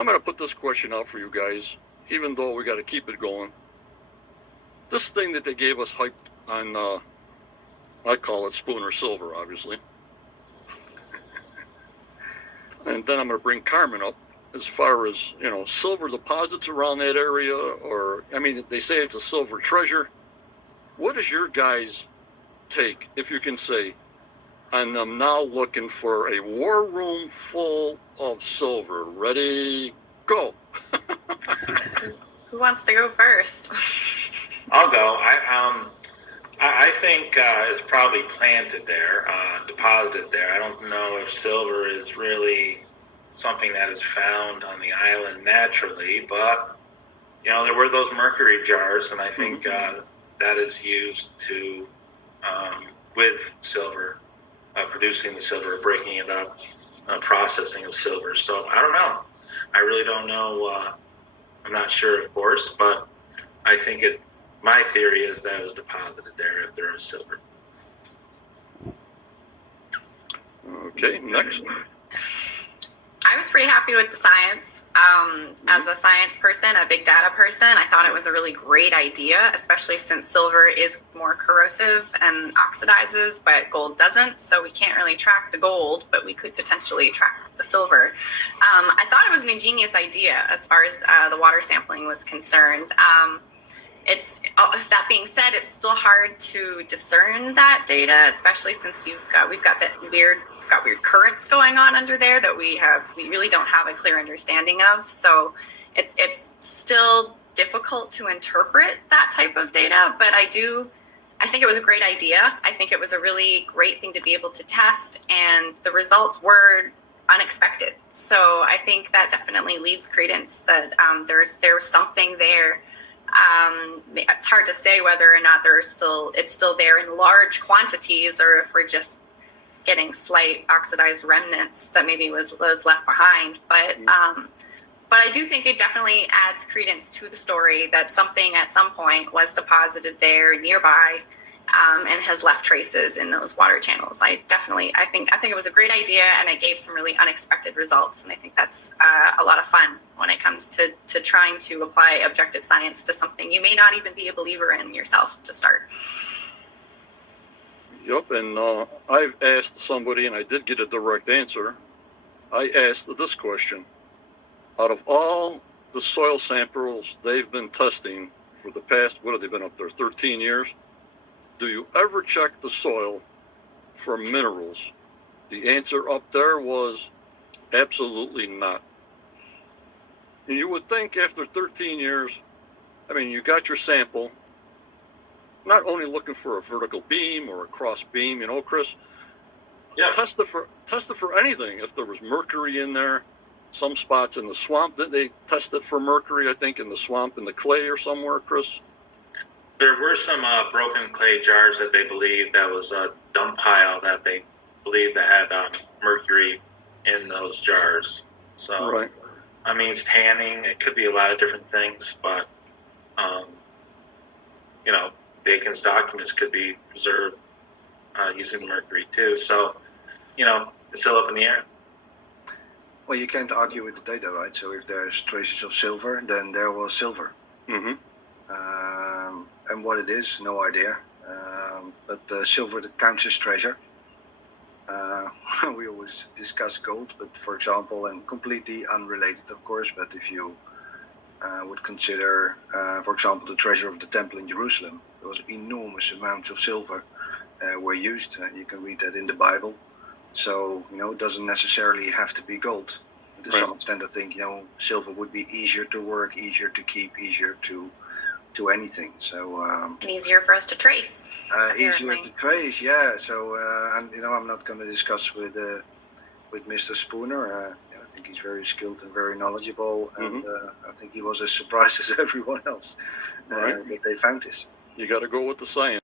I'm going to put this question out for you guys, even though we got to keep it going. This thing that they gave us hyped on, I call it Spooner Silver, obviously. And then I'm going to bring Carmen up as far as, silver deposits around that area, or, they say it's a silver treasure. What is your guys' take, if you can say, on them now looking for a war room full of silver? Ready, go. Who wants to go first? I'll go. I think it's probably planted there, deposited there. I don't know if silver is really something that is found on the island naturally, but there were those mercury jars, and I think that is used to with silver, producing the silver, breaking it up, processing of silver. So I don't know. I really don't know. I'm not sure, of course, but I think my theory is that it was deposited there if there is silver. Okay, next. I was pretty happy with the science. As a science person, a big data person, I thought it was a really great idea, especially since silver is more corrosive and oxidizes, but gold doesn't. So we can't really track the gold, but we could potentially track the silver. I thought it was an ingenious idea as far as the water sampling was concerned. That being said, it's still hard to discern that data, especially since we've got weird currents going on under there that we really don't have a clear understanding of. So it's still difficult to interpret that type of data, but I think it was a great idea. I think it was a really great thing to be able to test, and the results were unexpected. So I think that definitely leads credence that there's something there. It's hard to say whether or not it's still there in large quantities, or if we're just getting slight oxidized remnants that maybe was left behind. But I do think it definitely adds credence to the story that something at some point was deposited there nearby, and has left traces in those water channels. I think it was a great idea, and it gave some really unexpected results. And I think that's a lot of fun when it comes to trying to apply objective science to something you may not even be a believer in yourself to start. Yep, and I've asked somebody, and I did get a direct answer. I asked this question. Out of all the soil samples they've been testing for the past, what have they been up there, 13 years? Do you ever check the soil for minerals? The answer up there was absolutely not. And you would think after 13 years, you got your sample, not only looking for a vertical beam or a cross beam, Chris. Yeah. Test it for anything. If there was mercury in there, some spots in the swamp, did they test it for mercury? I think in the swamp, in the clay or somewhere, Chris. There were some broken clay jars that they believed that was a dump pile that they believed that had mercury in those jars. So, right. It's tanning. It could be a lot of different things, but Bacon's documents could be preserved using mercury too. So, it's still up in the air. Well, you can't argue with the data, right? So if there's traces of silver, then there was silver. Mm-hmm. And what it is, no idea. But silver counts as treasure. We always discuss gold, but for example, and completely unrelated, of course, but if you would consider, for example, the treasure of the temple in Jerusalem, there was enormous amounts of silver were used. You can read that in the Bible. So, it doesn't necessarily have to be gold. To some extent, I think, silver would be easier to work, easier to keep, easier to anything. So and easier for us to trace. Easier to trace, yeah. So and I'm not going to discuss with Mr. Spooner. I think he's very skilled and very knowledgeable, and I think he was as surprised as everyone else that they found this. You got to go with the science.